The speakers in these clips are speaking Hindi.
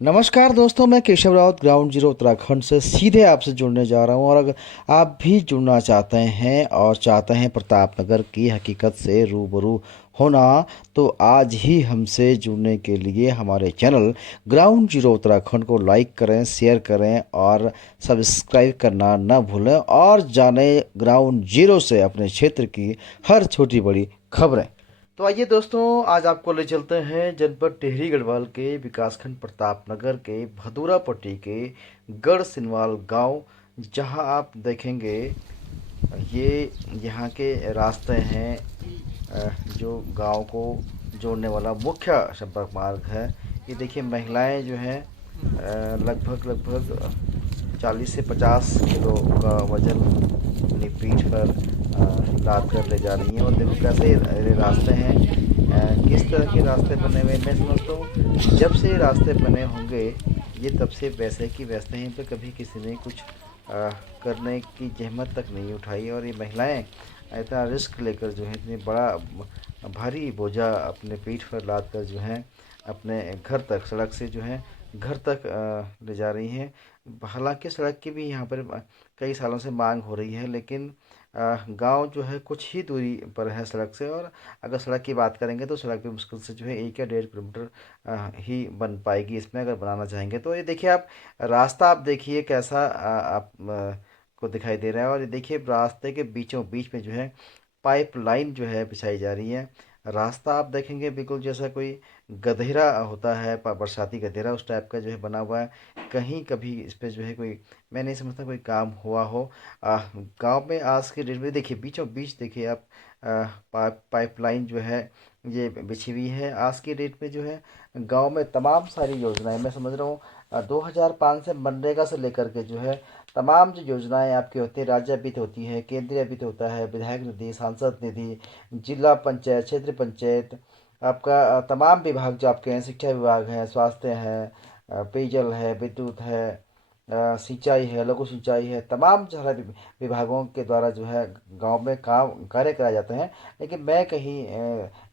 नमस्कार दोस्तों, मैं केशव रावत ग्राउंड जीरो उत्तराखंड से सीधे आपसे जुड़ने जा रहा हूं। और अगर आप भी जुड़ना चाहते हैं और चाहते हैं प्रतापनगर की हकीकत से रूबरू होना, तो आज ही हमसे जुड़ने के लिए हमारे चैनल ग्राउंड जीरो उत्तराखंड को लाइक करें, शेयर करें और सब्सक्राइब करना न भूलें और जाने ग्राउंड जीरो से अपने क्षेत्र की हर छोटी बड़ी खबरें। तो आइए दोस्तों, आज आपको ले चलते हैं जनपद टिहरी गढ़वाल के विकासखंड प्रतापनगर के भदूरा पट्टी के गढ़ सिनवाल गांव, जहां आप देखेंगे ये यहाँ के रास्ते हैं। जो गांव को जोड़ने वाला मुख्य संपर्क मार्ग है। ये देखिए, महिलाएं जो हैं लगभग लगभग 40 से 50 किलो का वजन अपनी पीठ पर लाद कर ले जा रही हैं। और देखो कैसे ये रास्ते हैं, किस तरह के रास्ते बने हुए हैं। मैं समझता हूँ जब से ये रास्ते बने होंगे, ये तब से वैसे की वैसे हैं। पे कभी किसी ने कुछ करने की जहमत तक नहीं उठाई। और ये महिलाएं इतना रिस्क लेकर जो है, इतनी बड़ा भारी बोझा अपने पीठ पर लाद कर जो है अपने घर तक, सड़क से जो है घर तक ले जा रही हैं। हालांकि सड़क की भी यहाँ पर कई सालों से मांग हो रही है, लेकिन गांव जो है कुछ ही दूरी पर है सड़क से। और अगर सड़क की बात करेंगे तो सड़क भी मुश्किल से जो है 1 या 1.5 किलोमीटर ही बन पाएगी इसमें, अगर बनाना चाहेंगे तो। ये देखिए आप, रास्ता आप देखिए कैसा आप को दिखाई दे रहा है। और ये देखिए रास्ते के बीचों बीच में जो है पाइप लाइन जो है बिछाई जा रही है। रास्ता आप देखेंगे बिल्कुल जैसा कोई गधेरा होता है, बरसाती गधेरा, उस टाइप का जो है बना हुआ है। कहीं कभी इस पे जो है कोई, मैं नहीं समझता कोई काम हुआ हो। गांव में आज के डेट में देखिए बीचों बीच देखिए आप, पाइपलाइन जो है ये बिछी हुई है। आज की डेट में जो है गांव में तमाम सारी योजनाएं, मैं समझ रहा हूँ 2005 से मनरेगा से लेकर के जो है तमाम जो योजनाएं आपकी होती है, राज्य वित्त होती है, केंद्रीय वित्त होता है, विधायक निधि, सांसद निधि, जिला पंचायत, क्षेत्र पंचायत, आपका तमाम विभाग जो आपके हैं, शिक्षा विभाग है, स्वास्थ्य है, पेयजल है, विद्युत है, सिंचाई है, लघु सिंचाई है, तमाम सारे विभागों के द्वारा जो है गांव में काम कार्य कराए जाते हैं। लेकिन मैं कहीं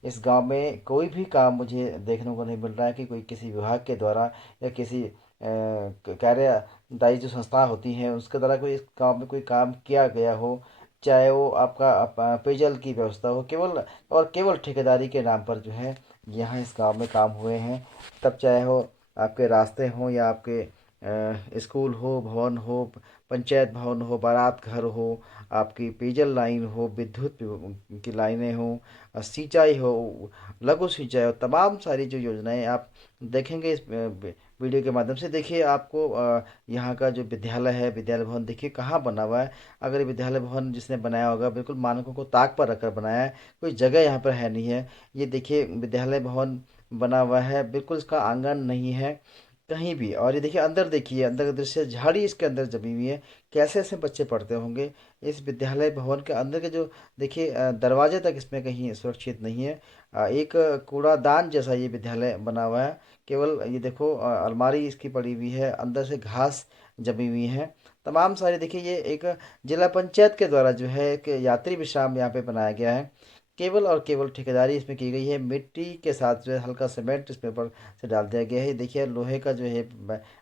इस गांव में कोई भी काम मुझे देखने को नहीं मिल रहा है कि कोई किसी विभाग के द्वारा या किसी कार्यदायी जो संस्था होती हैं उसके द्वारा कोई इस गांव में कोई काम किया गया हो। चाहे वो आपका पेयजल की व्यवस्था हो, केवल और केवल ठेकेदारी के नाम पर जो है यहाँ इस गांव में काम हुए हैं। तब चाहे हो आपके रास्ते हों या आपके स्कूल हो, भवन हो, पंचायत भवन हो, बारात घर हो, आपकी पेयजल लाइन हो, विद्युत की लाइनें हो, सिंचाई हो, लघु सिंचाई हो, तमाम सारी जो योजनाएं आप देखेंगे इस वीडियो के माध्यम से। देखिए आपको यहाँ का जो विद्यालय है, विद्यालय भवन देखिए कहाँ बना हुआ है। अगर ये विद्यालय भवन जिसने बनाया होगा बिल्कुल मानकों को ताक पर रखकर बनाया है, कोई जगह यहाँ पर है नहीं है। ये देखिए विद्यालय भवन बना हुआ है, बिल्कुल इसका आंगन नहीं है कहीं भी। और ये देखिए अंदर, देखिए अंदर का दृश्य, झाड़ी इसके अंदर जमी हुई है। कैसे ऐसे बच्चे पढ़ते होंगे इस विद्यालय भवन के अंदर के जो देखिए दरवाजे तक इसमें कहीं सुरक्षित नहीं है। एक कूड़ादान जैसा ये विद्यालय बना हुआ है। केवल ये देखो अलमारी इसकी पड़ी हुई है, अंदर से घास जमी हुई है। तमाम सारे देखिए, ये एक जिला पंचायत के द्वारा जो है एक यात्री विश्राम यहाँ पे बनाया गया है। केवल और केवल ठेकेदारी इसमें की गई है, मिट्टी के साथ जो है हल्का सीमेंट इसमें ऊपर से डाल दिया गया है। ये देखिए लोहे का जो है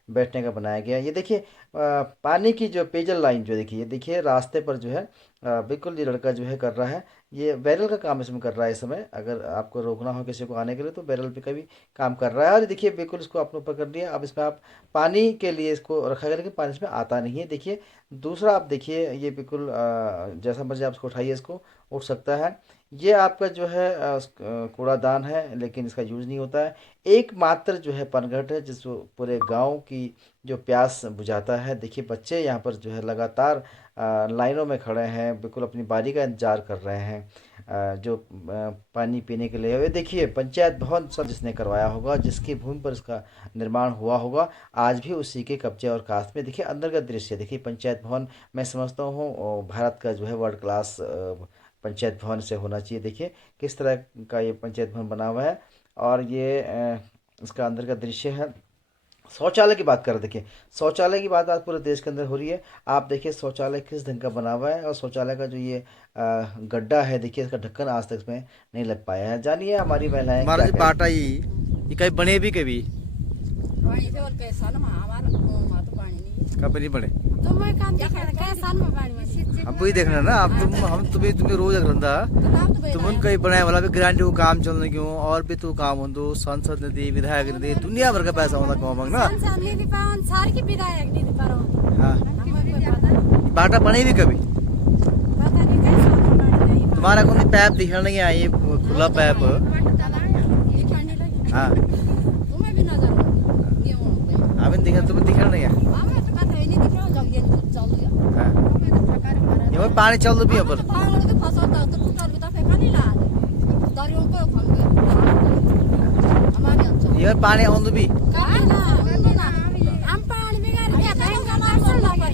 बैठने का बनाया गया है। ये देखिए पानी की जो पेयजल लाइन जो देखिए, ये देखिए रास्ते पर जो है बिल्कुल ये लड़का जो है कर रहा है, ये बैरल का काम इसमें कर रहा है इस समय। अगर आपको रोकना हो किसी को आने के लिए तो बैरल पे का भी काम कर रहा है। और देखिए बिल्कुल इसको आपने ऊपर कर दिया। अब इसमें आप पानी के लिए इसको रखा गया, लेकिन पानी इसमें आता नहीं है। देखिए दूसरा आप देखिए, ये बिल्कुल जैसा मर्जी आप इसको उठाइए, इसको उठ सकता है। ये आपका जो है कूड़ादान है, लेकिन इसका यूज नहीं होता है। एकमात्र जो है पनघट है जिस पूरे गांव की जो प्यास बुझाता है। देखिए बच्चे यहाँ पर जो है लगातार लाइनों में खड़े हैं, बिल्कुल अपनी बारी का इंतजार कर रहे हैं जो पानी पीने के लिए। ये देखिए पंचायत भवन सब जिसने करवाया होगा, जिसकी भूमि पर इसका निर्माण हुआ होगा, आज भी उसी के कब्जे और कास्ट में। देखिए अंदर का दृश्य देखिए, पंचायत भवन मैं समझता हूँ भारत का जो है वर्ल्ड क्लास पंचायत भवन से होना चाहिए। देखिए किस तरह का ये पंचायत भवन बना हुआ है। और ये इसका अंदर का दृश्य है। शौचालय की बात करें, देखिए शौचालय की बात आज पूरे देश के अंदर हो रही है। आप देखिए शौचालय किस ढंग का बना हुआ है, और शौचालय का जो ये गड्ढा है देखिए, इसका ढक्कन आज तक इसमें नहीं लग पाया है। जानिए हमारी महिलाएं हमारा क्या जो कह रही बाट हैं। आई ये कहीं बने भी कभी पानी थे और कैसा ना हमारा वहाँ तो पानी नहीं। कभी नहीं पड़े तो मैं काम कैसा में पानी में हम वही देखना ना अब हम तुम्हें रोज रखा तुम कहीं बनाए वाला भी ग्रांटी को काम चलने क्यों और भी तो काम हो सांसद निधि विधायक निधि दुनिया भर का पैसा होता काम ना सार की विधायक निधि पर हाँ पता बाटा बने भी कभी नहीं कैसा तुम्हारा कौन पैप दिखना नहीं है ये खुला पैप हाँ तुम्हें भी नजर अभी दिखा तुम्हें दिखना नहीं है हमें तो पता ही नहीं दिख रहा जब ये चल गया हाँ हमें तो ठकार मारा ये पानी चल दो भी यहाँ पर पागल के फंसा तो टूटल भी तो फेंका नहीं ला दरियों को फंस गए हमारे अच्छा ये पानी ऑन दो भी हम पानी में गए ये कहीं का मार लगा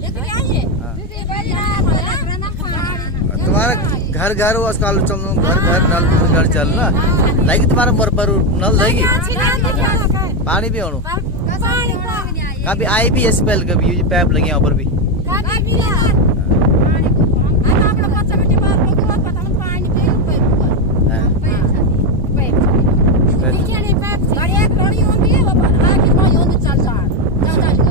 लेकिन आइए तुम्हारा घर घर आजकल चल घर नल चल ना लाइक तुम्हारा मर पर नल लगी पानी भी आनो कभी आई भी स्पेल कभी ये पैप लगे यहाँ पर भी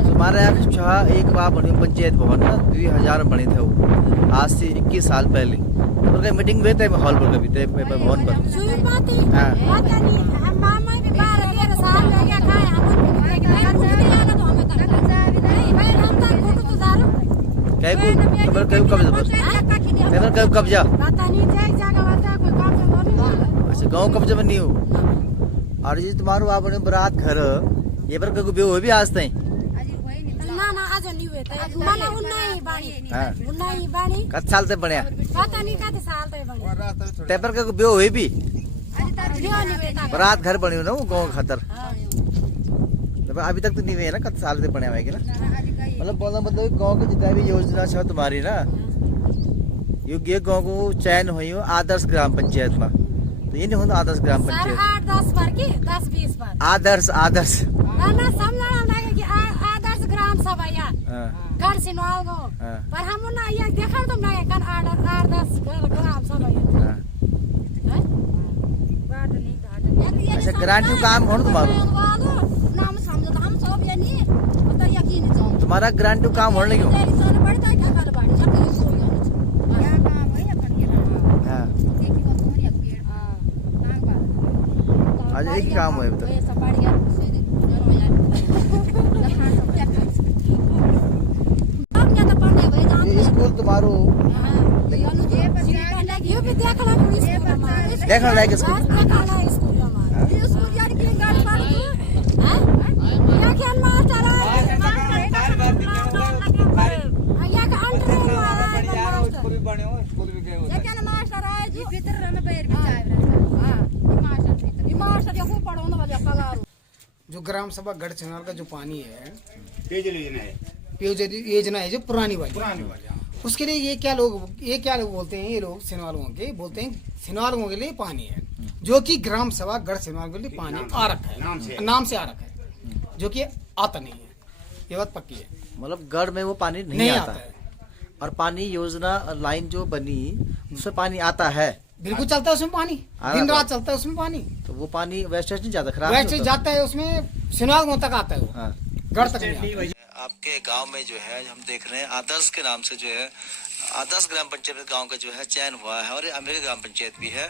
हमारे यहाँ एक बार बनी पंचायत भवन ना 2000 बने थे वो आज से 21 साल पहले तो कहीं मीटिंग हुए थे हॉल पर कभी थे भवन पर कब्जा अच्छा गाँव कब्जा में नहीं हो और ये तुम्हारो आप बरात घर ये पर कभी बेव हो भी आज तक ना आज नहीं हुए थे माना उन्नाई बाणी कत साल तक बनया पता नहीं कत साल तक बनी तेपर का बेव हुई भी लियो नहीं बेटा बरात घर बनी हो ना वो गाँव खातर अभी तक तो नहीं हुई है ना कत साल तक बने हुए ना मतलब बोलना मतलब गाँव की जितना भी योजना है तुम्हारी ना ये गाँव को चयन हुई हो आदर्श ग्राम पंचायत में तो ये नहीं होना आदर्श ग्राम पंचायत 8-10 बार की 10-20 बार आदर्श आदर्श ना समझना लगे कि आदर्श ग्राम सभा या गढ़ सिनवाल गो पर हम ना ये देखा तो मैं कन 8-10 ग्राम सभा या बाट नहीं घाट अच्छा ग्रांटी काम हो तुम्हारा नाम समझो तो हम सब ये नहीं पता यकीन जाओ तुम्हारा ग्रांटी काम होने क्यों पड़ता है क्या कर बाड़ी सब ये सो गया काम है अपन के हाँ देखी को तुम्हारी एक पेड़ नाग बात आज एक ही काम हुआ अभी तक ये सब बाड़ी यार सीधे जनो यार लखान सब क्या कर हम क्या तो पढ़ने भाई जान ये स्कूल तुम्हारो ये भी देखला पुलिस देखना लायक स्कूल देखला स्कूल हमारा ये स्कूल यार की गाड़ी पर या क्या मास्टर है या का अंडर ये क्या मास्टर है जी भीतर में पैर भी चाय हां मास्टर ये को पढ़ो ना वाला पगार जो ग्राम सभा गढ़ चनाल का जो पानी है पेयजल योजना है पेयजल योजना है जो पुरानी वाली उसके लिए ये क्या लोग बोलते हैं ये लोग सिनवालों के बोलते हैं सिनवालों के लिए पानी है जो कि ग्राम सभा गढ़ सिनवाल के लिए पानी आ रखा है नाम से आ रखा है जो कि आता नहीं है ये बात पक्की है मतलब गढ़ में वो पानी नहीं आता है और पानी योजना लाइन जो बनी उसमें पानी आता है बिल्कुल चलता है उसमें पानी दिन रात चलता है उसमें पानी तो वो पानी वेस्टेज नहीं जाता खराब वेस्ट जाता है उसमें सिनवाल तक आता है वो गढ़ तक नहीं आता। आपके गांव में जो है हम देख रहे हैं आदर्श के नाम से जो है आदर्श ग्राम पंचायत गांव का जो है चयन हुआ है और ये अमेरिका ग्राम पंचायत भी है।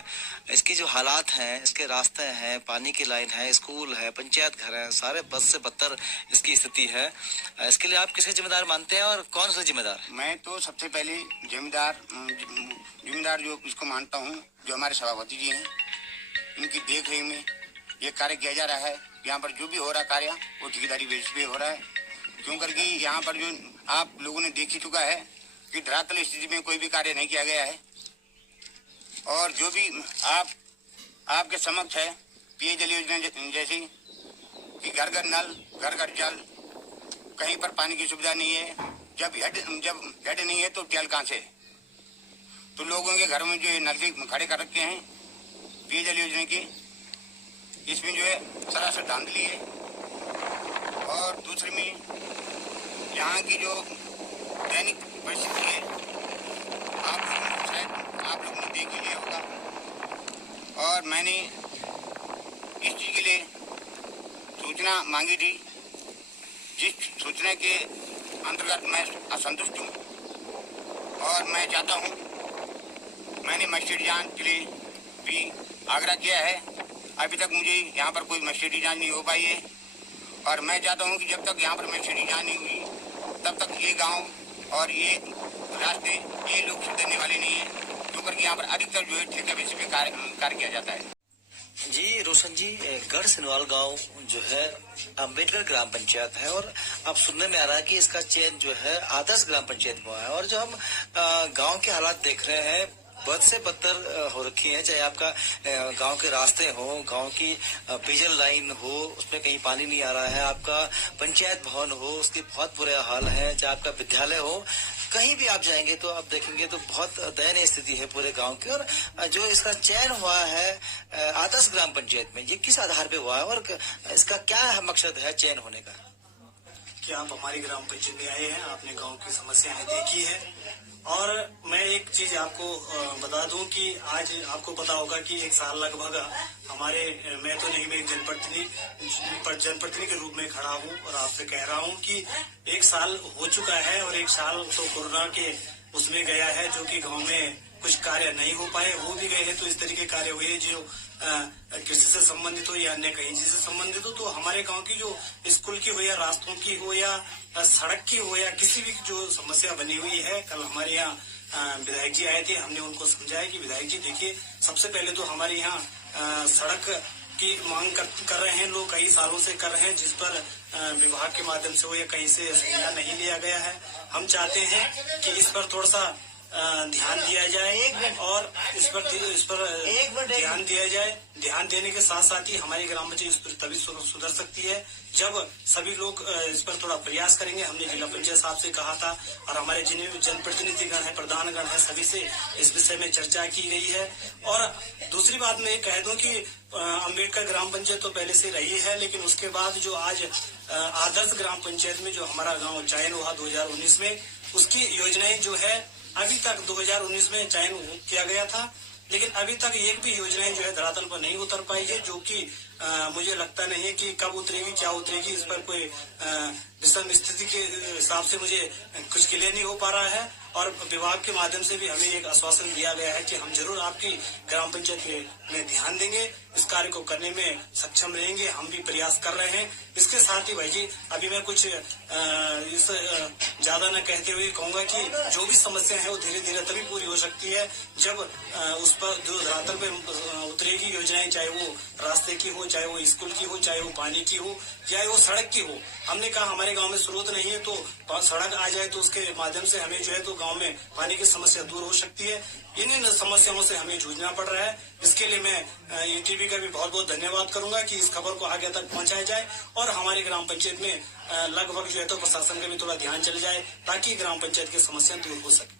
इसकी जो हालात हैं इसके रास्ते हैं पानी की लाइन है स्कूल है पंचायत घर है सारे बद से बदतर इसकी स्थिति है। इसके लिए आप किसके जिम्मेदार मानते हैं और कौन सा जिम्मेदार? मैं तो सबसे पहले जिम्मेदार जो इसको मानता हूँ जो हमारे सभापति जी हैं इनकी देख रेख में ये कार्य किया जा रहा है। यहाँ पर जो भी हो रहा कार्य वो ठेकेदारी बेसिस पे हो रहा है क्यों करके यहाँ पर जो आप लोगों ने देख ही चुका है कि धरातल स्थिति में कोई भी कार्य नहीं किया गया है और जो भी आपके समक्ष है पेयजल योजना जैसी कि घर घर नल घर घर जल कहीं पर पानी की सुविधा नहीं है। जब हेड नहीं है तो टेल कहाँ से? तो लोगों के घर में जो ये नल खड़े कर रखे हैं पेयजल योजना की इसमें जो है सरासर धांधली है। और दूसरे में यहाँ की जो दैनिक परिस्थिति है आप लोग ने देख ही लिया होगा और मैंने इस चीज के लिए सूचना मांगी थी, जिस सूचना के अंतर्गत मैं असंतुष्ट हूँ और मैं चाहता हूँ, मैंने मजिस्ट्रेटी जांच के लिए भी आग्रह किया है। अभी तक मुझे यहाँ पर कोई मजिस्ट्रेटी जांच नहीं हो पाई है और मैं चाहता हूँ कि जब तक यहाँ पर मजिस्ट्रेटी जांच नहीं हुई तब तक ये गांव और ये रास्ते ये लोग सुधरने वाले नहीं है, क्योंकि यहाँ पर अधिकतर जो है ठेके बेसिस पे कार्य किया जाता है। जी रोशन जी, गढ़ सिनवाल गांव जो है अम्बेडकर ग्राम पंचायत है और अब सुनने में आ रहा है कि इसका चयन जो है आदर्श ग्राम पंचायत में हुआ है। और जो हम गांव के हालात देख रहे हैं बद से बदतर हो रखी है, चाहे आपका गांव के रास्ते हो, गांव की पेयजल लाइन हो, उसमें कहीं पानी नहीं आ रहा है, आपका पंचायत भवन हो उसके बहुत बुरे हाल है, चाहे आपका विद्यालय हो, कहीं भी आप जाएंगे तो आप देखेंगे तो बहुत दयनीय स्थिति है पूरे गांव की। और जो इसका चयन हुआ है आदर्श ग्राम पंचायत में, ये किस आधार पे हुआ है और इसका क्या मकसद है चयन होने का? कि आप हमारी ग्राम पंचायत में आए हैं, आपने गांव की समस्याएं देखी है और मैं एक चीज आपको बता दूं कि आज आपको पता होगा कि एक साल लगभग हमारे, मैं तो नहीं, मैं एक जनप्रतिनिधि के रूप में खड़ा हूं और आपसे कह रहा हूं कि एक साल हो चुका है और एक साल तो कोरोना के उसमें गया है, जो कि गांव में कुछ कार्य नहीं हो पाए, वो भी गए हैं तो इस तरीके कार्य हुए जो कृषि से संबंधित हो या अन्य कहीं चीज से संबंधित हो। तो हमारे गांव की जो स्कूल की हो या रास्तों की हो या सड़क की हो या किसी भी जो समस्या बनी हुई है, कल हमारे यहाँ विधायक जी आए थे, हमने उनको समझाया कि विधायक जी देखिए, सबसे पहले तो हमारे यहाँ सड़क की मांग कर रहे हैं लोग, कई सालों से कर रहे हैं, जिस पर विभाग के माध्यम से हो या कहीं से संज्ञान नहीं लिया गया है। हम चाहते हैं कि इस पर थोड़ा सा ध्यान दिया जाए और इस पर ध्यान दिया जाए। ध्यान देने के साथ साथ ही हमारी ग्राम पंचायत इस पर तभी सुधर सकती है जब सभी लोग इस पर थोड़ा प्रयास करेंगे। हमने जिला पंचायत साहब से कहा था और हमारे जिन्हें भी जनप्रतिनिधिगण है, प्रधानगण है, सभी से इस विषय में चर्चा की गई है। और दूसरी बात मैं कह दूं कि अम्बेडकर ग्राम पंचायत तो पहले से रही है, लेकिन उसके बाद जो आज आदर्श ग्राम पंचायत में जो हमारा गाँव चयन हुआ 2019 में, उसकी योजनाएं जो है अभी तक 2019 में चयन किया गया था, लेकिन अभी तक एक भी योजनाएं जो है धरातल पर नहीं उतर पाई है, जो कि मुझे लगता नहीं है कि कब उतरेगी, क्या उतरेगी, इस पर कोई विषम स्थिति के हिसाब से मुझे कुछ क्लियर नहीं हो पा रहा है। और विभाग के माध्यम से भी हमें एक आश्वासन दिया गया है कि हम जरूर आपकी ग्राम पंचायत में ध्यान देंगे, इस कार्य को करने में सक्षम रहेंगे, हम भी प्रयास कर रहे हैं। इसके साथ ही भाई जी, अभी मैं कुछ इस ज्यादा न कहते हुए कहूंगा कि जो भी समस्या है वो धीरे धीरे तभी पूरी हो सकती है जब उस पर जो धरातल पे उतरेगी योजनाएं, चाहे वो रास्ते की हो, चाहे वो स्कूल की हो, चाहे वो पानी की हो, चाहे वो सड़क की हो। हमने कहा हमारे गांव में स्रोत नहीं है, तो सड़क आ जाए तो उसके माध्यम से हमें जो है तो गांव में पानी की समस्या दूर हो सकती है। इन समस्याओं से हमें जूझना पड़ रहा है। इसके लिए मैं ईटीवी का भी बहुत बहुत धन्यवाद करूंगा कि इस खबर को आगे तक पहुंचाया जाए और हमारी ग्राम पंचायत में लगभग जो है तो प्रशासन का भी थोड़ा ध्यान चल जाए ताकि ग्राम पंचायत की समस्या दूर हो सके।